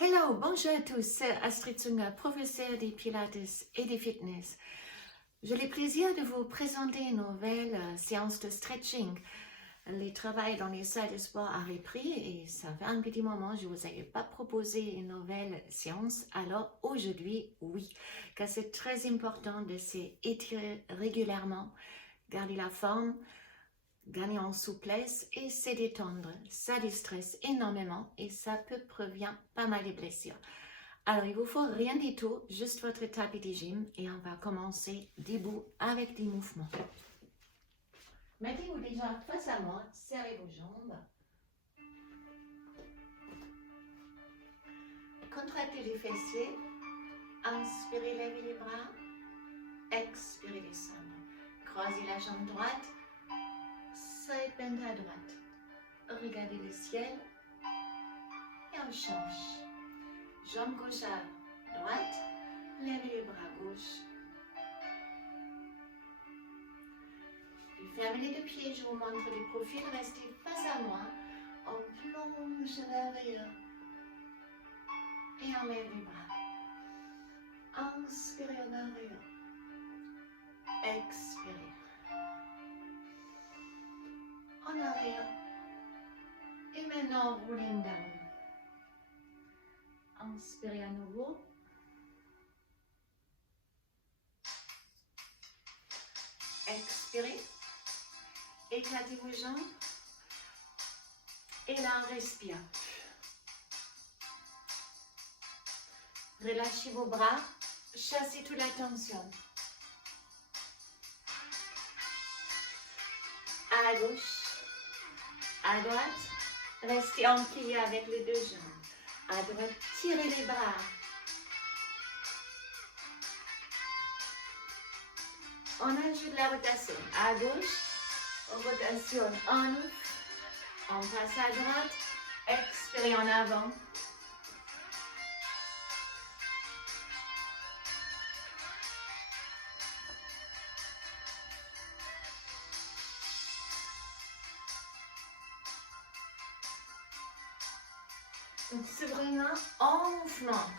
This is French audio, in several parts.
Hello, bonjour à tous, c'est Astrid Tsunga, professeure des Pilates et des Fitness. J'ai le plaisir de vous présenter une nouvelle séance de stretching. Le travail dans les salles de sport a repris et ça fait un petit moment que je ne vous avais pas proposé une nouvelle séance. Alors aujourd'hui, oui, car c'est très important de s'étirer régulièrement, garder la forme, gagner en souplesse et se détendre. Ça déstresse énormément et ça peut prévenir pas mal de blessures. Alors, il vous faut rien du tout, juste votre tapis de gym et on va commencer debout avec des mouvements. Mettez-vous déjà face à moi, serrez vos jambes. Contractez les fessiers. Inspirez, levez les bras. Expirez, descendre. Croisez la jambe droite. Side bend à droite. Regardez le ciel. Et on change. Jambe gauche à droite. Levez les bras gauche. Fermez les deux pieds, je vous montre le profil. Restez face à moi. On plonge l'arrière. Et on lève les bras. Inspirez en arrière. Expirez. En arrière. Et maintenant, rolling down. Inspirez à nouveau. Expirez. Éclatez vos jambes. Et là, on respire. Relâchez vos bras. Chassez toute la tension. À gauche. À droite. Restez en plié avec les deux jambes. À droite, tirez les bras. On ajoute la rotation. À gauche, rotation en ouf. On passe à droite. Expirez en avant. Donc c'est vraiment en mouvement.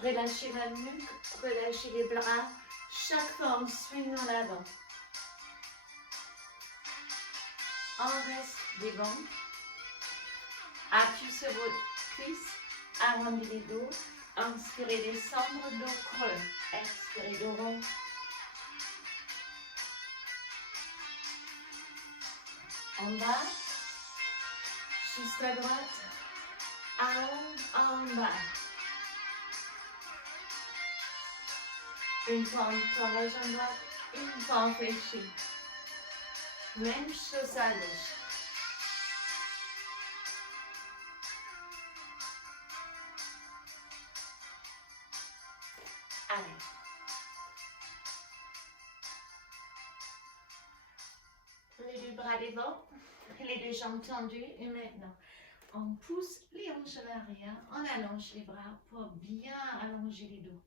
Relâchez la nuque, relâchez les bras. Chaque fois, on swing en avant. On reste devant. Appuyez sur vos cuisses. Arrondissez les dos. Inspirez, descendre, dos creux. Expirez, dos rond. En bas. Juste à droite. En bas. Une fois on tend la jambe droite, une fois on fléchit. Même chose à gauche. Allez. Les deux bras devant, les deux jambes tendues et maintenant on pousse les hanches à l'arrière, on allonge les bras pour bien allonger les dos.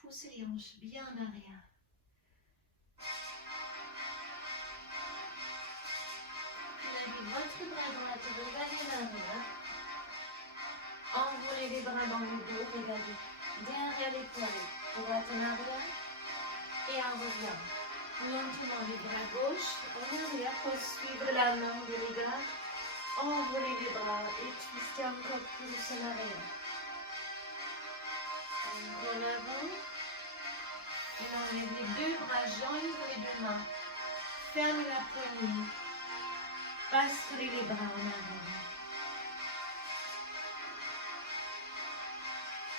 Poussez les hanches bien en arrière. Levez votre bras droit, regardez en arrière. Enroulez les bras dans le dos, regardez derrière l'épaule. Droite en arrière et on revient. Lentement les bras gauche en arrière pour suivre la main de les bras. Enroulez les bras et twistez encore plus en arrière. En avant. Et on lève les deux bras, joignez les deux mains. Fermez la poignée. Passez les bras en avant.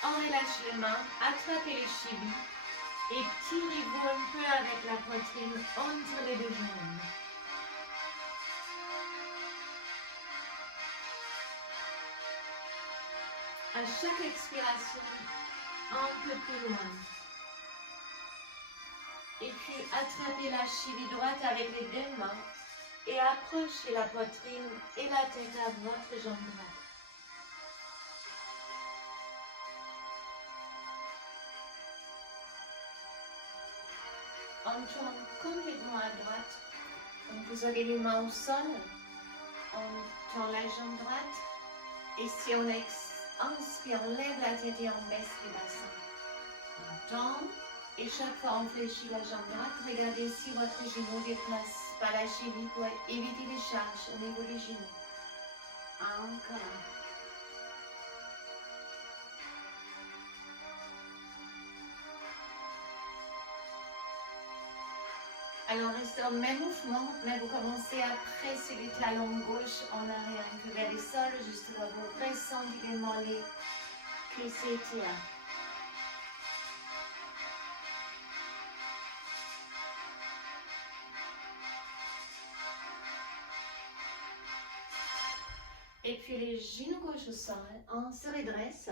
On relâche les mains, attrapez les chevilles et tirez-vous un peu avec la poitrine entre les deux jambes. À chaque expiration, un peu plus loin. Et puis attrapez la cheville droite avec les deux mains et approchez la poitrine et la tête à votre jambe droite. On tourne complètement à droite. Donc vous avez les mains au sol. On tend la jambe droite. Et si on inspire, on lève la tête et on baisse les bassins. On tombe et chaque fois on fléchit la jambe droite. Regardez si votre genou déplace pas la cheville pour éviter les charges au niveau des genoux. Encore. Alors restez au même mouvement, mais vous commencez à presser les talons gauche en arrière, un peu vers le sol, juste là, vous ressentez les mollets qui s'étirent. Et puis les genoux gauche au sol, on se redresse.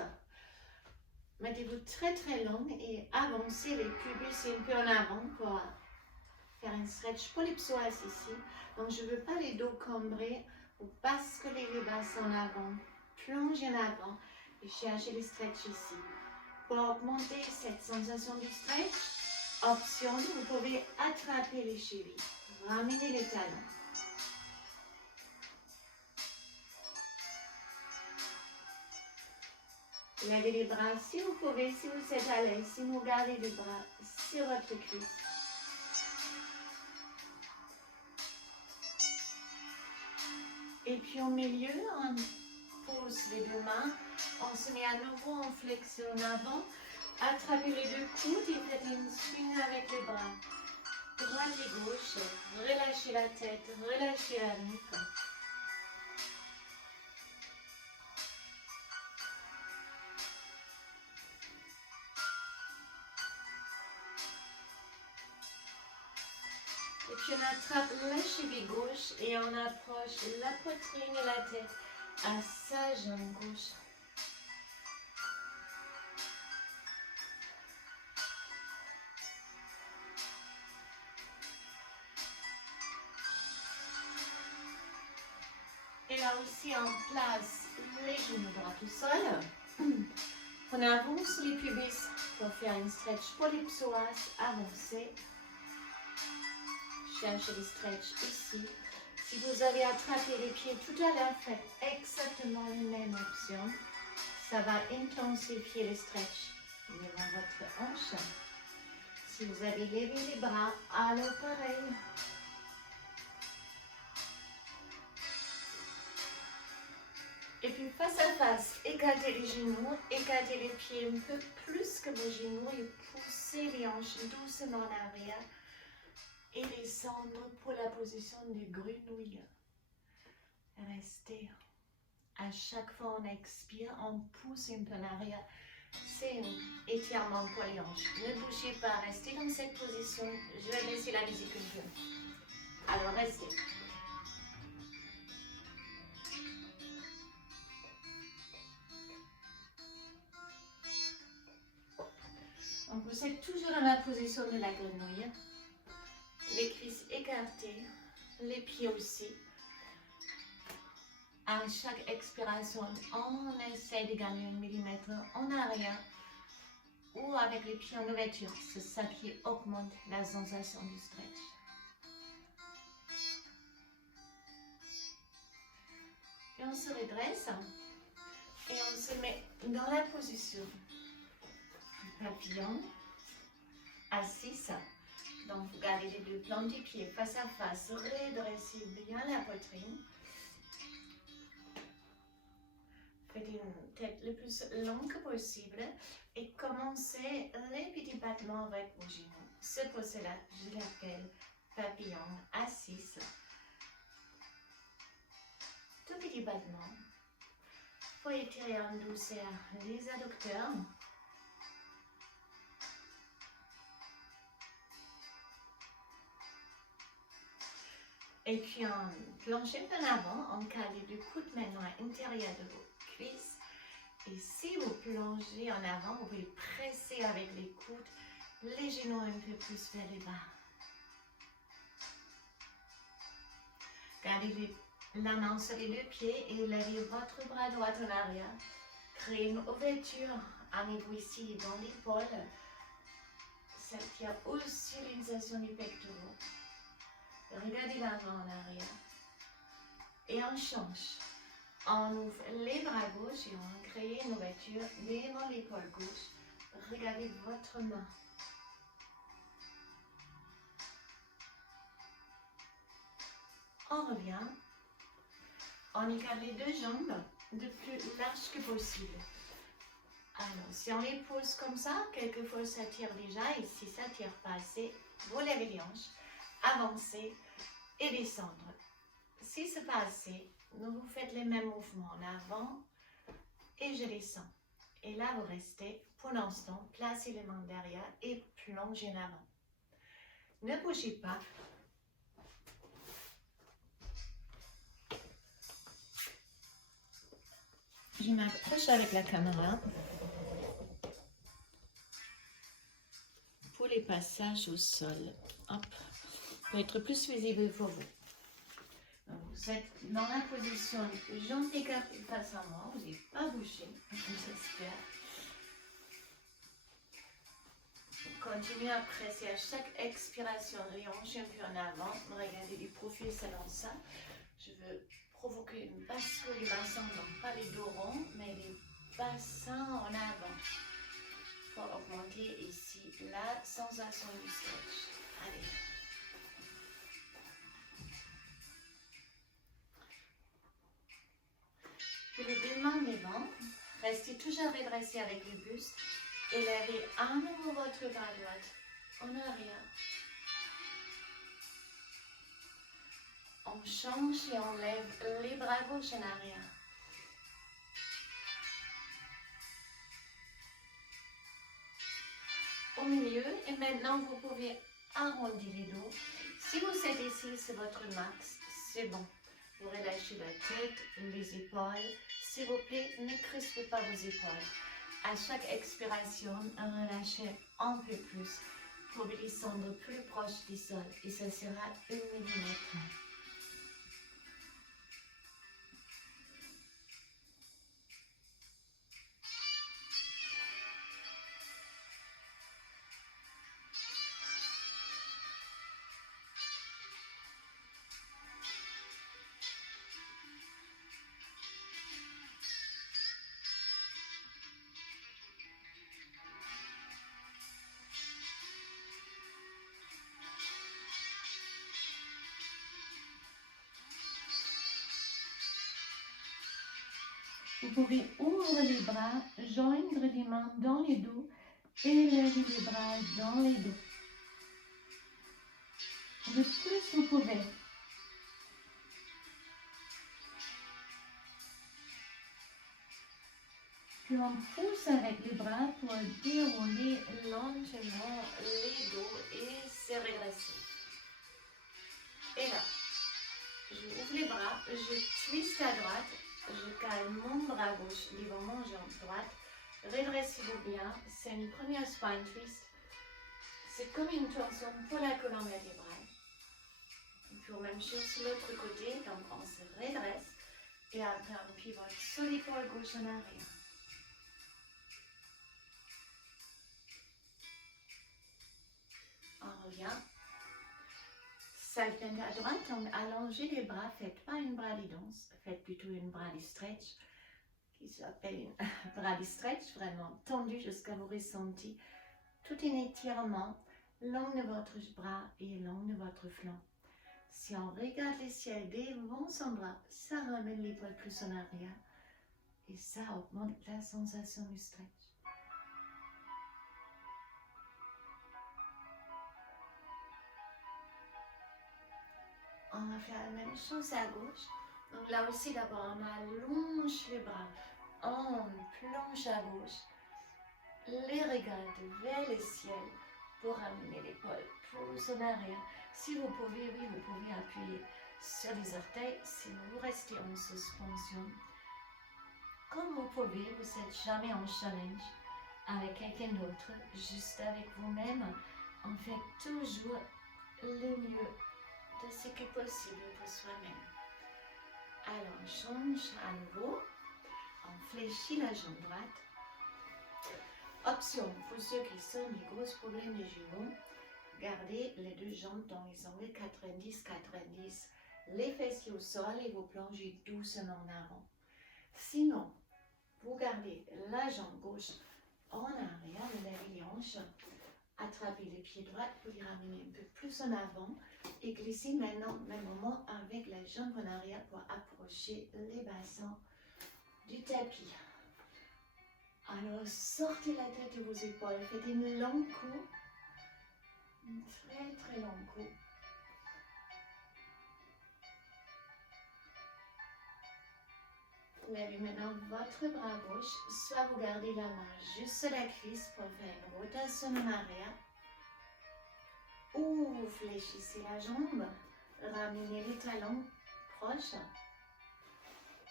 Mettez-vous très très long et avancez les pubis un peu en avant pour faire un stretch pour les psoas ici. Donc je ne veux pas les dos cambrés. Vous basculez les bassins en avant, plongez en avant et cherchez le stretch ici. Pour augmenter cette sensation du stretch, option, vous pouvez attraper les chevilles, ramener les talons. Levez les bras si vous pouvez, si vous êtes à l'aise, si vous gardez les bras sur votre cuisse. Et puis au milieu, on pose les deux mains, on se met à nouveau en flexion en avant, attrapez les deux coudes et faites une swing avec les bras. Droite et gauche, relâchez la tête, relâchez la nuque. Et puis on attrape la cheville gauche et on approche la poitrine et la tête à sa jambe gauche. Et là aussi on place les genoux droits au sol. On avance les pubis pour faire une stretch pour les psoas, avancez. Cherchez le stretch ici. Si vous avez attrapé les pieds tout à l'heure, faites exactement la même option. Ça va intensifier le stretch devant votre hanche. Si vous avez levé les bras, alors pareil. Et puis face à face, écartez les genoux, écartez les pieds un peu plus que vos genoux et poussez les hanches doucement en arrière. Et descendre pour la position de grenouille. Restez. À chaque fois on expire, on pousse un peu en arrière. C'est un étirement pour les hanches. Ne bougez pas, restez dans cette position. Je vais laisser la musique un peu. Alors restez. Donc vous êtes toujours dans la position de la grenouille. Les cuisses écartées, les pieds aussi. À chaque expiration, on essaie de gagner 1 millimètre en arrière ou avec les pieds en ouverture. C'est ça qui augmente la sensation du stretch. Et on se redresse et on se met dans la position du papillon, assise. Donc vous gardez les deux plantes des pieds face à face, redressez bien la poitrine. Faites une tête le plus longue possible et commencez les petits battements avec vos genoux. Ce pose-là, je l'appelle papillon assise. Tout petit battement. Il faut étirer en douceur les adducteurs. Et puis on planche un peu en avant, on cale les deux coudes maintenant à l'intérieur de vos cuisses. Et si vous plongez en avant, vous pouvez presser avec les coudes, les genoux un peu plus vers le bas. Gardez la main sur les deux pieds et levez votre bras droit en arrière. Créez une ouverture à niveau ici dans l'épaule. Ça tire aussi l'utilisation des pectoraux. Regardez l'avant en arrière. Et on change. On ouvre les bras gauches et on crée une ouverture devant l'épaule gauche. Regardez votre main. On revient. On écarte les deux jambes le plus large que possible. Alors, si on les pose comme ça, quelquefois ça tire déjà, et si ça ne tire pas assez, vous levez les hanches, avancez et descendre. Si ce n'est pas assez, vous faites les mêmes mouvements en avant et je descends. Et là, vous restez pour l'instant, placez les mains derrière et plongez en avant. Ne bougez pas. Je m'approche avec la caméra pour les passages au sol. Hop, pour être plus visible pour vous. Vous êtes dans la position jambes écartées face à moi, vous n'êtes pas bougé, j'espère. Continuez à presser à chaque expiration les hanches un peu en avant. Regardez du profil, c'est dans ça. Je veux provoquer une bascule du bassin, donc pas les dos ronds, mais les bassins en avant. Pour augmenter ici la sensation du stretch. Allez. Puis les deux mains devant, restez toujours redressé avec le buste. Élevez à nouveau votre bras droit en arrière. On change et on lève les bras gauche en arrière. Au milieu, et maintenant vous pouvez arrondir les dos. Si vous êtes ici, c'est votre max, c'est bon. Vous relâchez la tête, les épaules. S'il vous plaît, ne crispez pas vos épaules. À chaque expiration, relâchez un peu plus pour descendre plus proche du sol et ça sera 1 millimètre. Vous pouvez ouvrir les bras, joindre les mains dans les dos et lever les bras dans les dos. Le plus vous pouvez. Puis on pousse avec les bras pour dérouler lentement les dos et se redresser. Et là, je ouvre les bras, je twiste à droite. Je calme mon bras gauche devant mon jambe droite. Redressez-vous bien. C'est une première spine twist. C'est comme une torsion pour la colonne vertébrale. Et puis même chose sur l'autre côté. Donc on se redresse. Et après on pivote sur l'épaule gauche en arrière. On revient. Saltante à droite, on allongez les bras, faites pas une bras de danse, faites plutôt une bras de stretch, qui s'appelle une bras de stretch, vraiment tendu jusqu'à vous ressentir tout un étirement long de votre bras et long de votre flanc. Si on regarde le ciel devant son bras, ça ramène l'épaule plus en arrière et ça augmente la sensation du stretch. On va faire la même chose à gauche. Donc là aussi, d'abord, on allonge les bras. On plonge à gauche. Les regarde vers le ciel pour ramener l'épaule plus en arrière. Si vous pouvez, oui, vous pouvez appuyer sur les orteils. Sinon, vous restez en suspension. Comme vous pouvez, vous n'êtes jamais en challenge avec quelqu'un d'autre, juste avec vous-même. On fait toujours le mieux de ce qui est possible pour soi-même. Alors, on change à nouveau. On fléchit la jambe droite. Option pour ceux qui sont des gros problèmes de genoux. Gardez les deux jambes dans les angles 90-90. Les fessiers au sol et vous plongez doucement en avant. gardez la jambe gauche en arrière, levez les hanches, attrapez le pied droit, vous les ramenez un peu plus en avant et glissez maintenant, même moment, avec la jambe en arrière pour approcher les bassins du tapis. Alors, sortez la tête de vos épaules, faites une longue coupe, une très très longue coupe. Levez maintenant votre bras gauche, soit vous gardez la main juste sur la cuisse pour faire une rotation en arrière, ou vous fléchissez la jambe, ramenez les talons proches,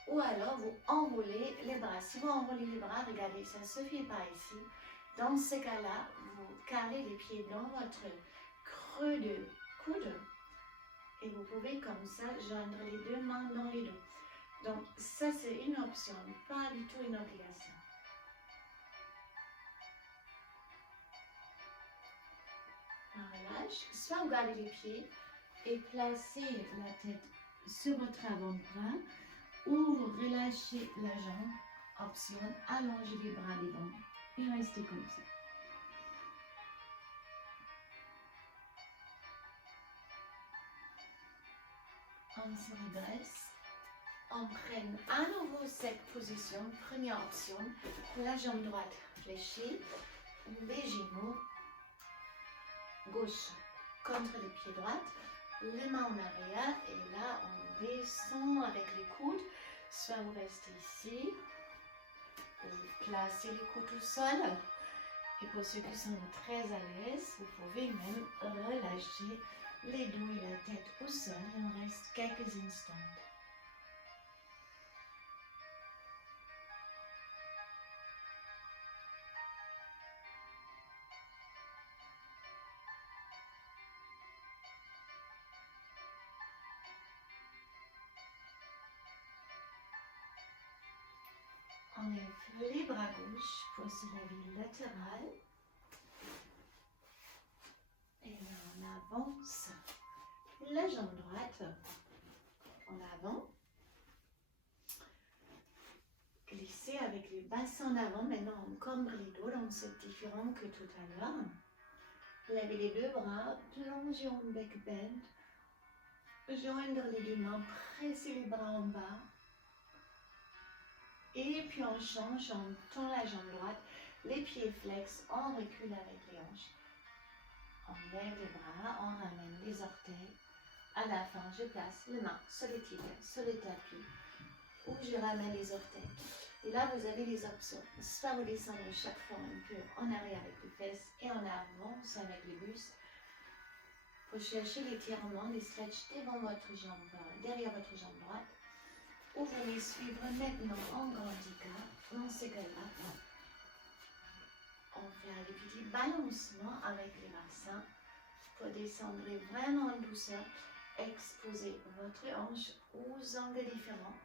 ou alors vous enroulez les bras. Si vous enroulez les bras, regardez, ça ne se fait pas ici. Dans ce cas-là, vous calez les pieds dans votre creux de coude et vous pouvez comme ça joindre les deux mains dans les dos. Donc ça c'est une option, pas du tout une obligation. On relâche, soit vous gardez les pieds et placez la tête sur votre avant-bras ou vous relâchez la jambe, option, allongez les bras devant et restez comme ça. On se redresse. On prenne à nouveau cette position, première option, la jambe droite fléchie, les genoux gauche contre le pied droit, les mains en arrière et là on descend avec les coudes, soit vous restez ici, vous placez les coudes au sol et pour ceux qui sont très à l'aise, vous pouvez même relâcher les dos et la tête au sol et on reste quelques instants. On lève les bras gauche pour se lever latéral. Et là, on avance la jambe droite en avant. Glissez avec les bassins en avant. Maintenant, on cambre les dos, donc c'est différent que tout à l'heure. Levez les deux bras, plongez en back bend. Joindre les deux mains, pressez les bras en bas. Et puis on change, on tend la jambe droite, les pieds flex, on recule avec les hanches. On lève les bras, on ramène les orteils. À la fin, je place les mains sur les tibias, sur le tapis, ou je ramène les orteils. Et là, vous avez les options. Soit vous descendez chaque fois un peu en arrière avec les fesses et en avance avec les bustes. Vous cherchez l'étirement, les stretch devant votre jambe, derrière votre jambe droite. Ou vous les suivre maintenant en handicap. Dans ce cas-là, on fait des petits balancements avec les bassins pour descendre vraiment en douceur. Exposez votre hanche aux angles différents.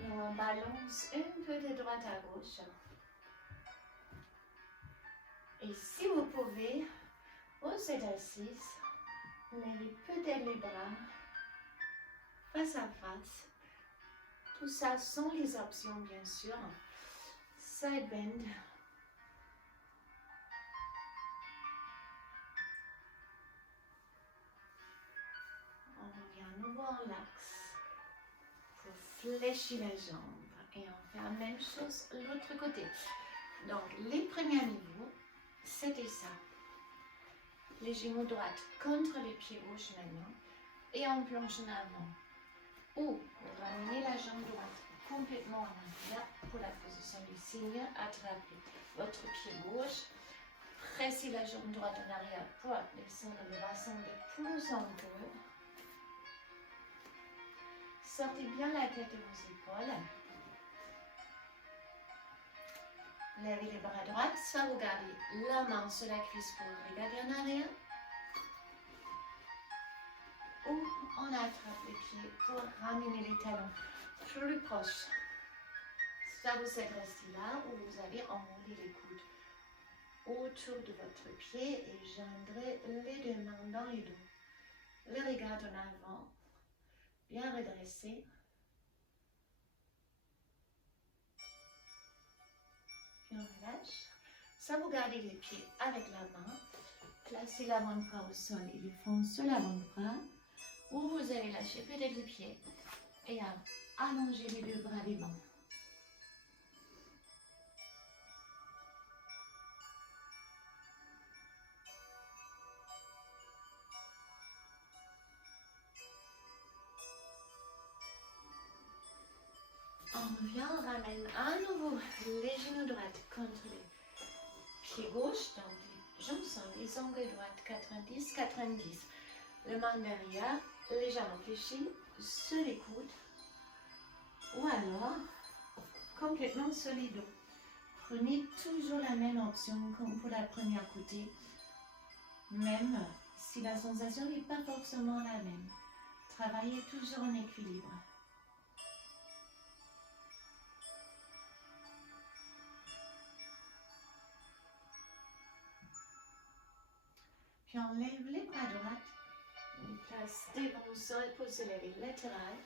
On balance un peu de droite à gauche. Et si vous pouvez, vous êtes assise, levez peut-être les bras face à face. Tout ça sont les options, bien sûr. Side bend. On revient à nouveau en l'axe pour fléchir la jambe. Et on fait la même chose de l'autre côté. Donc, les premiers niveaux, c'était ça. Les genoux droits contre les pieds gauches maintenant. Et on plonge en avant. Ou vous ramenez la jambe droite complètement en arrière pour la position du cygne. Attrapez votre pied gauche. Pressez la jambe droite en arrière pour descendre le bassin de plus en plus. Sortez bien la tête de vos épaules. Levez les bras droits, soit vous gardez la main sur la cuisse pour regarder en arrière. Ou on attrape les pieds pour ramener les talons plus proches. Soit vous êtes resté là ou vous avez enroulé les coudes autour de votre pied et joindrez les deux mains dans les dos. le regard en avant, bien redressé. Puis on relâche. Ça, vous gardez les pieds avec la main. Placez l'avant-bras au sol et le front sur l'avant-bras. Ou vous allez lâcher peut-être les pieds et allonger les deux bras devant. On revient, on ramène à nouveau les genoux droits contre les pieds gauches, donc les jambes sont les ongles droites 90-90. Le main derrière, les jambes fléchies sur les coudes ou alors complètement sur les dos. Prenez toujours la même option comme pour la première côté, même si la sensation n'est pas forcément la même. Travaillez toujours en équilibre. Puis on lève les bras droits, on place devant au sol pour se lever latéral.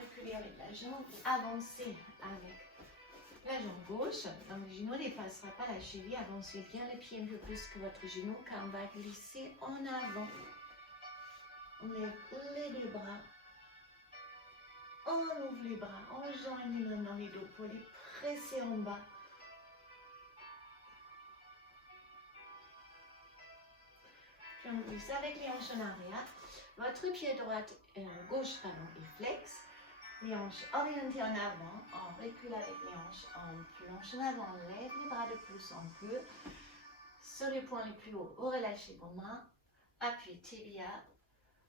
Reculer avec la jambe, avancer avec la jambe gauche. Donc le genou ne dépassera pas la cheville, avancez bien les pieds un peu plus que votre genou car on va glisser en avant. On lève les deux bras, on ouvre les bras, on joigne les mains dans les dos pour les presser en bas. Puis on glisse avec les hanches en arrière. Votre pied gauche est flex. Les hanches orientées en avant, on recule avec les hanches, on plonge en avant, on lève les bras de plus en peu. Sur les points les plus hauts, relâchez vos mains, appuyez tibia,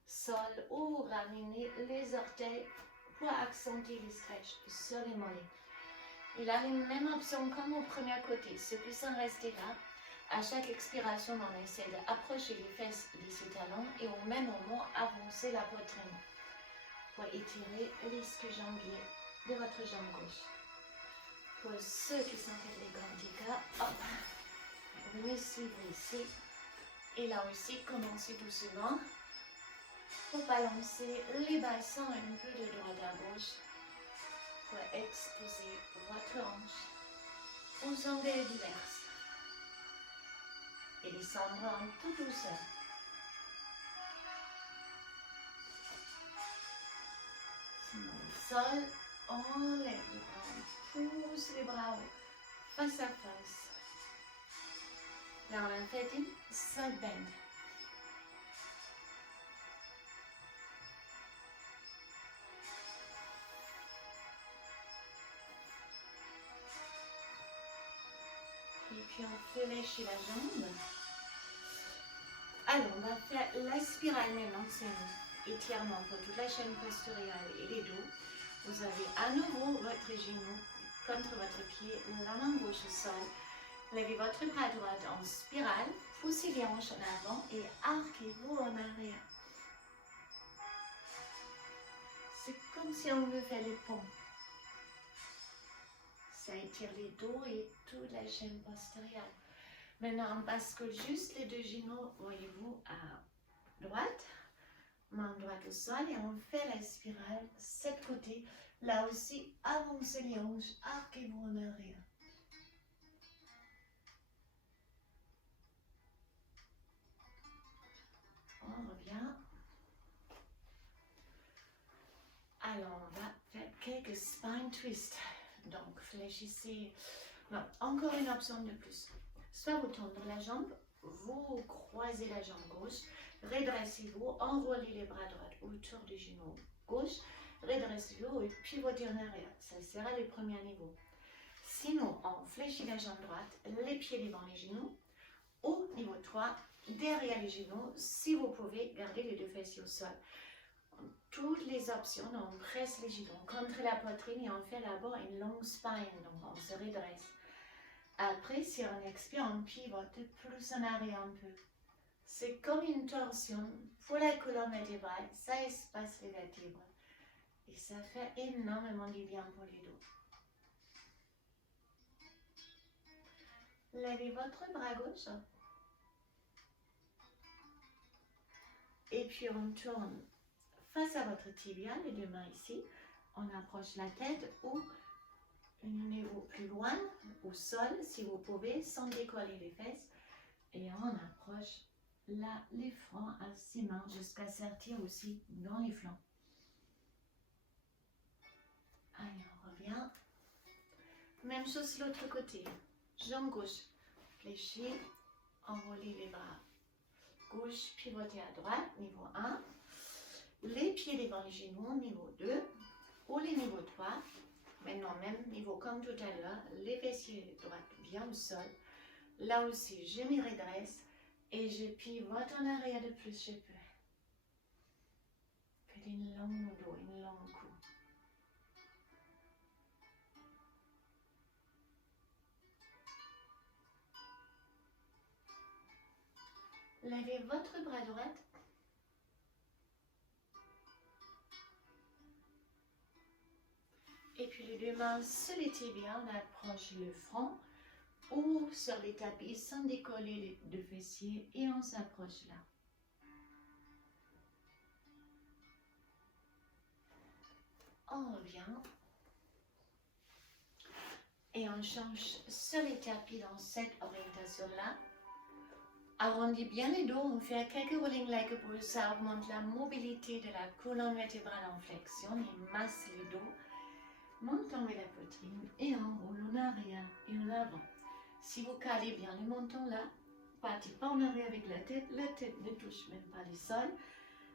sol ou ramenez les orteils pour accentuer les stretch sur les mollets. Il a les mêmes options comme au premier côté, ceux qui sont restés là. À chaque expiration, on essaie d'approcher les fesses de ses talons et au même moment, avancer la poitrine pour étirer l'ischio-jambier de votre jambe gauche. Pour ceux qui sont les grands hop, venez suivre ici. Et là aussi, commencez doucement pour balancer les bassins un peu de droite à gauche pour exposer votre hanche aux angles divers. Et descendre en tout douceur. Sol, on lève les bras, on pousse les bras face à face. Là, on a fait une side bend. Et puis, on fléchit la jambe. Alors, on va faire la spirale maintenant. C'est un étirement pour toute la chaîne postérieur et les dos. Vous avez à nouveau votre genou contre votre pied, la main gauche au sol. Levez votre bras droit en spirale, poussez les hanches en avant et arquez-vous en arrière. C'est comme si on veut faire les ponts. Ça étire les dos et toute la chaîne postérieure. Maintenant, on bascule juste les deux genoux, voyez-vous, à droite. Main droite au sol et on fait la spirale, cette côté. Là aussi, avancez les hanches, arquez-vous en arrière. On revient. Alors, on va faire quelques spine twists. Donc, fléchissez. Non, encore une option de plus. Soit vous tendez la jambe, vous croisez la jambe gauche, redressez-vous, enroulez les bras droits autour du genou gauche, redressez-vous et pivotez en arrière. Ça sera le premier niveau. Sinon, on fléchit la jambe droite, les pieds devant les genoux, ou niveau 3, derrière les genoux, si vous pouvez, gardez les deux fessiers au sol. Toutes les options, on presse les genoux contre la poitrine et on fait d'abord une longue spine, donc on se redresse. Après, si on expire, on pivote plus en arrière un peu. C'est comme une torsion pour la colonne vertébrale, ça espace les vertèbres. Et ça fait énormément du bien pour les dos. Levez votre bras gauche. Et puis on tourne face à votre tibia, les deux mains ici. On approche la tête ou un niveau plus loin, au sol, si vous pouvez, sans décoller les fesses. Et on approche là les flancs à 6 mains jusqu'à sortir aussi dans les flancs. Allez, on revient. Même chose de l'autre côté. Jambe gauche, fléchie, enroulez les bras. Gauche, pivotez à droite, niveau 1. Les pieds devant les genoux, niveau 2. Ou les niveaux 3. Maintenant, même niveau comme tout à l'heure, les fessiers droites bien au sol. Là aussi, je me redresse et je pivote en arrière le plus je peux. Faites une longue dos, une longue cou. Levez votre bras droit. Et puis les deux mains sur les tibias, on approche le front ou sur les tapis sans décoller les deux fessiers et on s'approche là. On revient et on change sur les tapis dans cette orientation-là. Arrondis bien les dos, on fait quelques rolling like pour ça augmente la mobilité de la colonne vertébrale en flexion et masse les dos. Montons la poitrine et on roule en arrière et en avant. Si vous calez bien le menton là, partez pas en arrière avec la tête ne touche même pas le sol.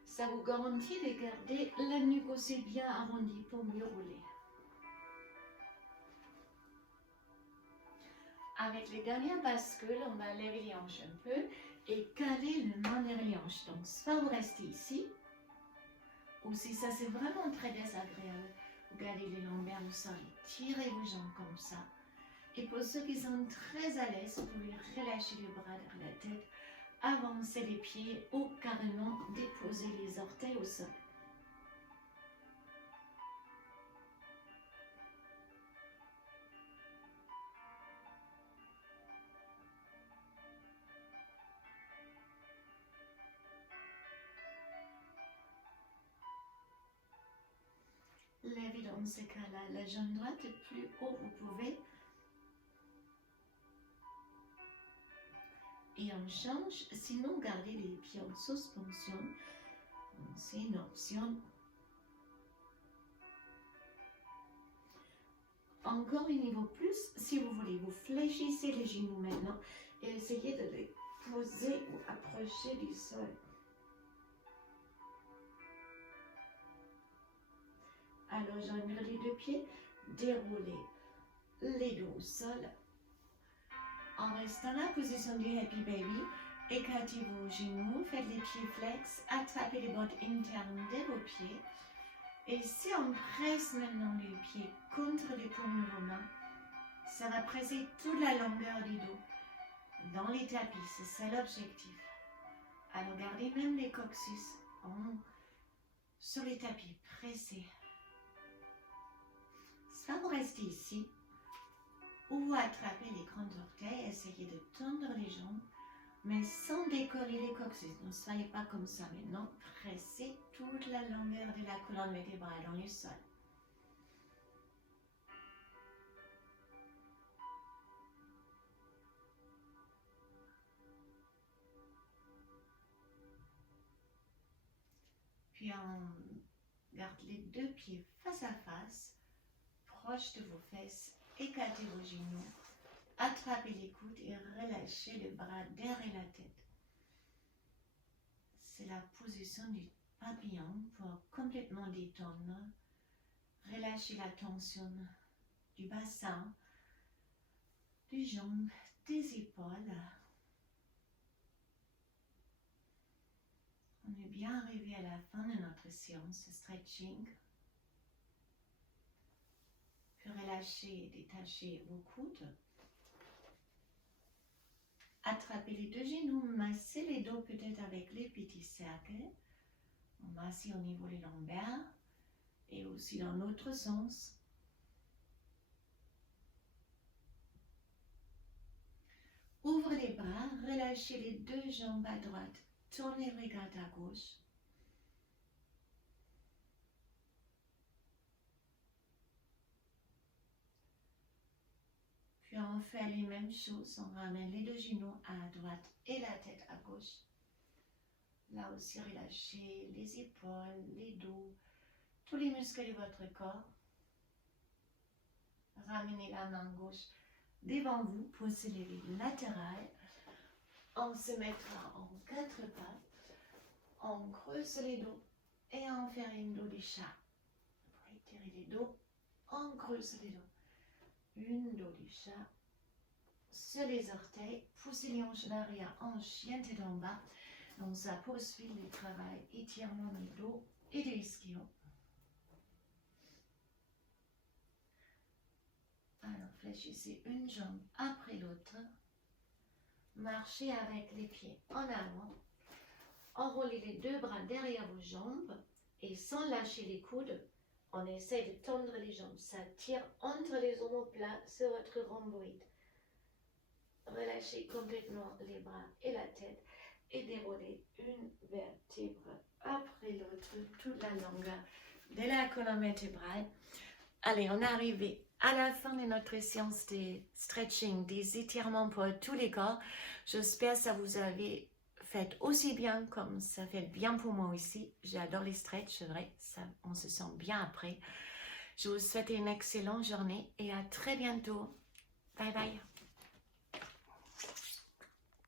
Ça vous garantit de garder la nuque aussi bien arrondie pour mieux rouler. Avec les dernières bascules, on va lever les hanches un peu et caler le main derrière les hanches. Donc, soit vous restez ici, ou si ça c'est vraiment très désagréable, vous gardez les lombaires au sol, tirez vos jambes comme ça. Et pour ceux qui sont très à l'aise, vous pouvez relâcher les bras derrière la tête, avancer les pieds ou carrément déposer les orteils au sol. Levez dans ce cas-là la jambe droite le plus haut vous pouvez. Et on change, sinon gardez les pieds en suspension. C'est une option. Encore un niveau plus, si vous voulez, vous fléchissez les genoux maintenant et essayez de les poser ou approcher du sol. Alors j'enlève les deux pieds, déroulez les dos au sol. En restant dans la position du Happy Baby, écartez vos genoux, faites les pieds flex, attrapez les bottes internes de vos pieds. Et si on presse maintenant les pieds contre les paumes de vos mains, ça va presser toute la longueur du dos dans les tapis, c'est ça l'objectif. Alors gardez même les coccyx sur les tapis, pressez. Soit vous restez ici, ou vous attrapez les grands orteils, essayez de tendre les jambes, mais sans décoller les coccyx. Ne soyez pas comme ça maintenant, pressez toute la longueur de la colonne vertébrale dans le sol. Puis on garde les deux pieds face à face, proche de vos fesses, écartez vos genoux, attrapez les coudes et relâchez les bras derrière la tête. C'est la position du papillon pour complètement détendre. Relâchez la tension du bassin, des jambes, des épaules. On est bien arrivé à la fin de notre séance de stretching. Puis relâchez et détachez vos coudes. Attrapez les deux genoux, massez les dos peut-être avec les petits cercles. On masse au niveau des lombaires et aussi dans l'autre sens. Ouvrez les bras, relâchez les deux jambes à droite, tournez le regard à gauche. Puis on fait les mêmes choses, on ramène les deux genoux à droite et la tête à gauche. Là aussi, relâchez les épaules, les dos, tous les muscles de votre corps. Ramenez la main gauche devant vous pour se lever latéral. On se mettra en quatre pattes. On creuse les dos et on fait une dos de chat. Pour étirer les dos, on creuse les dos. Une dos de chat. Sur les orteils, poussez les hanches en arrière en chien tête en bas. Donc ça poursuit le travail étirement du dos et de l'ischio. Alors fléchissez une jambe après l'autre. Marchez avec les pieds en avant. Enroulez les deux bras derrière vos jambes et sans lâcher les coudes, on essaie de tendre les jambes. Ça tire entre les omoplates sur votre rhomboïde. Relâchez complètement les bras et la tête et déroulez une vertèbre après l'autre toute la longueur de la colonne vertébrale. Allez, on est arrivé à la fin de notre séance de stretching, des étirements pour tous les corps. J'espère que ça vous avait fait aussi bien comme ça fait bien pour moi aussi. J'adore les stretch, c'est vrai, ça, on se sent bien après. Je vous souhaite une excellente journée et à très bientôt. Bye bye.